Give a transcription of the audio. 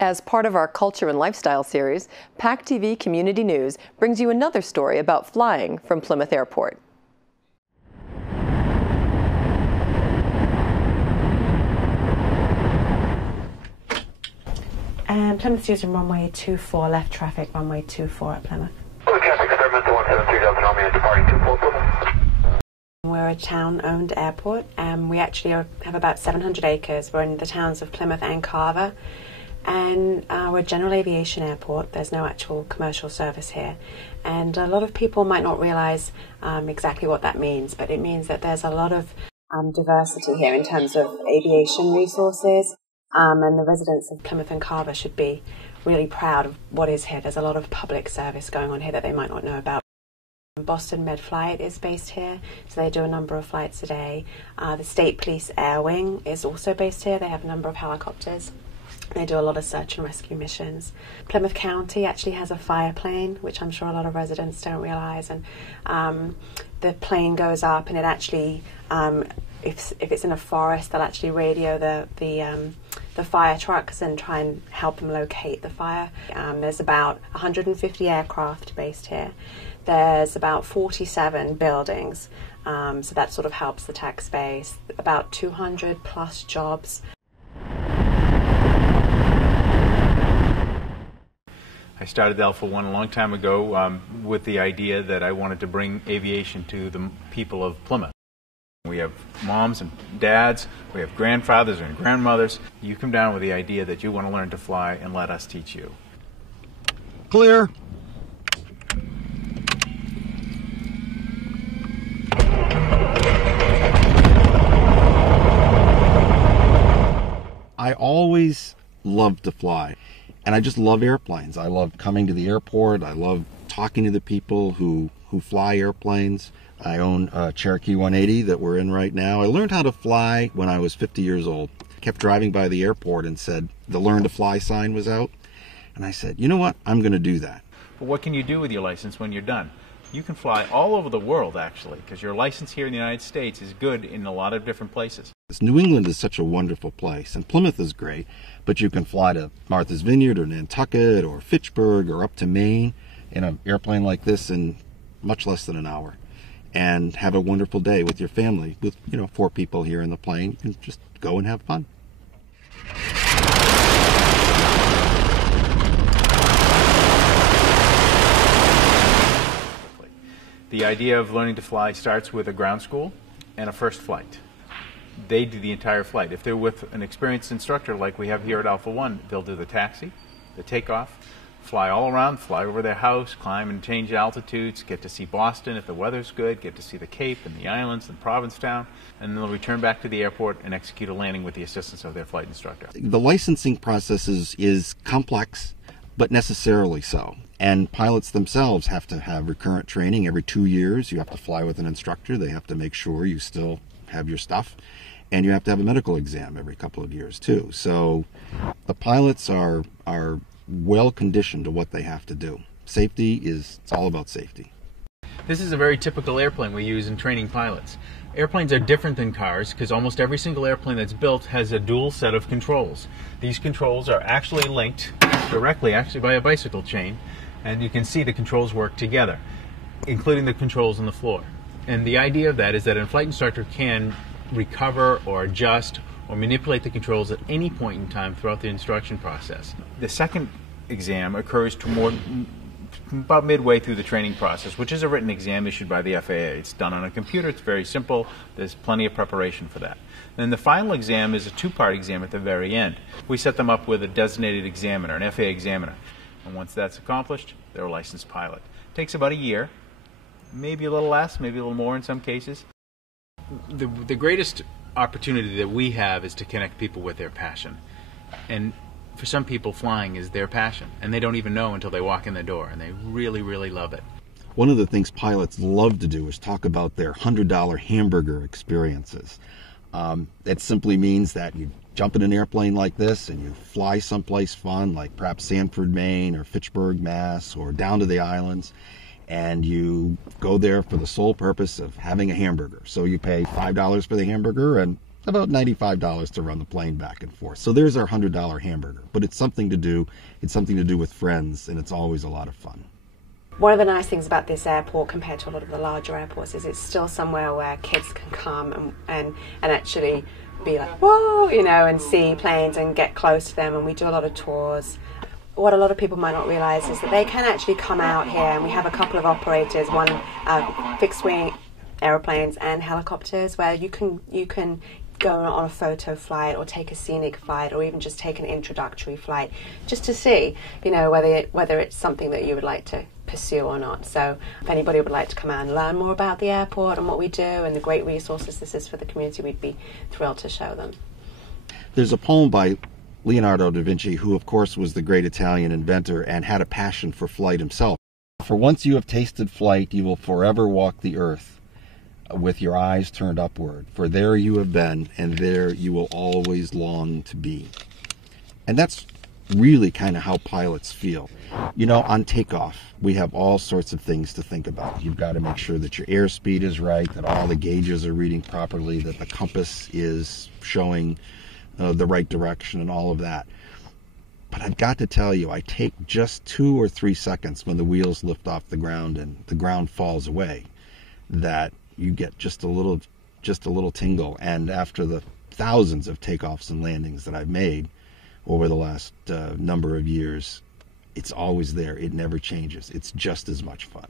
As part of our Culture and Lifestyle series, PACTV Community News brings you another story about flying from Plymouth Airport. Plymouth's using runway 24, left traffic, runway 24 at Plymouth. We're a town-owned airport. We actually have about 700 acres. We're in the towns of Plymouth and Carver. And we're a general aviation airport. There's no actual commercial service here. And a lot of people might not realize exactly what that means, but it means that there's a lot of diversity here in terms of aviation resources. And the residents of Plymouth and Carver should be really proud of what is here. There's a lot of public service going on here that they might not know about. Boston Med Flight is based here, so they do a number of flights a day. The State Police Air Wing is also based here. They have a number of helicopters. They do a lot of search and rescue missions. Plymouth County actually has a fire plane, which I'm sure a lot of residents don't realize. And the plane goes up, and it actually, if it's in a forest, they'll actually radio the fire trucks and try and help them locate the fire. There's about 150 aircraft based here. There's about 47 buildings, so that sort of helps the tax base. About 200 plus jobs. I started Alpha One a long time ago with the idea that I wanted to bring aviation to the people of Plymouth. We have moms and dads, we have grandfathers and grandmothers. You come down with the idea that you want to learn to fly, and let us teach you. Clear. I always loved to fly, and I just love airplanes. I love coming to the airport. I love talking to the people who fly airplanes. I own a Cherokee 180 that we're in right now. I learned how to fly when I was 50 years old. Kept driving by the airport and said the Learn to Fly sign was out. And I said, you know what, I'm going to do that. But what can you do with your license when you're done? You can fly all over the world, actually, because your license here in the United States is good in a lot of different places. New England is such a wonderful place, and Plymouth is great, but you can fly to Martha's Vineyard or Nantucket or Fitchburg or up to Maine in an airplane like this in much less than an hour, and have a wonderful day with your family. With 4 people here in the plane, you can just go and have fun. The idea of learning to fly starts with a ground school and a first flight. They do the entire flight. If they're with an experienced instructor like we have here at Alpha One, they'll do the taxi, the takeoff, fly all around, fly over their house, climb and change altitudes, get to see Boston if the weather's good, get to see the Cape and the islands and Provincetown, and then they'll return back to the airport and execute a landing with the assistance of their flight instructor. The licensing process is complex, but necessarily so. And pilots themselves have to have recurrent training every 2 years. You have to fly with an instructor. They have to make sure you still have your stuff. And you have to have a medical exam every couple of years too. So the pilots are well conditioned to what they have to do. Safety it's all about safety. This is a very typical airplane we use in training pilots. Airplanes are different than cars because almost every single airplane that's built has a dual set of controls. These controls are actually linked directly by a bicycle chain, and you can see the controls work together, including the controls on the floor. And the idea of that is that a flight instructor can recover or adjust or manipulate the controls at any point in time throughout the instruction process. The second exam occurs about midway through the training process, which is a written exam issued by the FAA. It's done on a computer. It's very simple. There's plenty of preparation for that. Then the final exam is a 2-part exam at the very end. We set them up with a designated examiner, an FAA examiner. And once that's accomplished, they're a licensed pilot. It takes about a year, maybe a little less, maybe a little more in some cases. The greatest opportunity that we have is to connect people with their passion. And for some people, flying is their passion, and they don't even know until they walk in the door, and they really, really love it. One of the things pilots love to do is talk about their $100 hamburger experiences. That simply means that you jump in an airplane like this and you fly someplace fun, like perhaps Sanford, Maine, or Fitchburg, Mass, or down to the islands, and you go there for the sole purpose of having a hamburger. So you pay $5 for the hamburger, and about $95 to run the plane back and forth. So there's our $100 hamburger. But it's something to do. It's something to do with friends, and it's always a lot of fun. One of the nice things about this airport compared to a lot of the larger airports is it's still somewhere where kids can come and actually be like, whoa, you know, and see planes and get close to them, and we do a lot of tours. What a lot of people might not realise is that they can actually come out here, and we have a couple of operators, one fixed-wing aeroplanes and helicopters, where you can go on a photo flight or take a scenic flight or even just take an introductory flight just to see, you know, whether it's something that you would like to pursue or not. So if anybody would like to come out and learn more about the airport and what we do and the great resources this is for the community, we'd be thrilled to show them. There's a poem by Leonardo da Vinci, who of course was the great Italian inventor and had a passion for flight himself. For once you have tasted flight, you will forever walk the earth with your eyes turned upward, for there you have been, and there you will always long to be. And that's really kind of how pilots feel. You know, on takeoff, we have all sorts of things to think about. You've got to make sure that your airspeed is right, that all the gauges are reading properly, that the compass is showing the right direction and all of that. But I've got to tell you, I take just 2 or 3 seconds when the wheels lift off the ground and the ground falls away, that you get just a little tingle. And after the thousands of takeoffs and landings that I've made over the last number of years, it's always there. It never changes. It's just as much fun.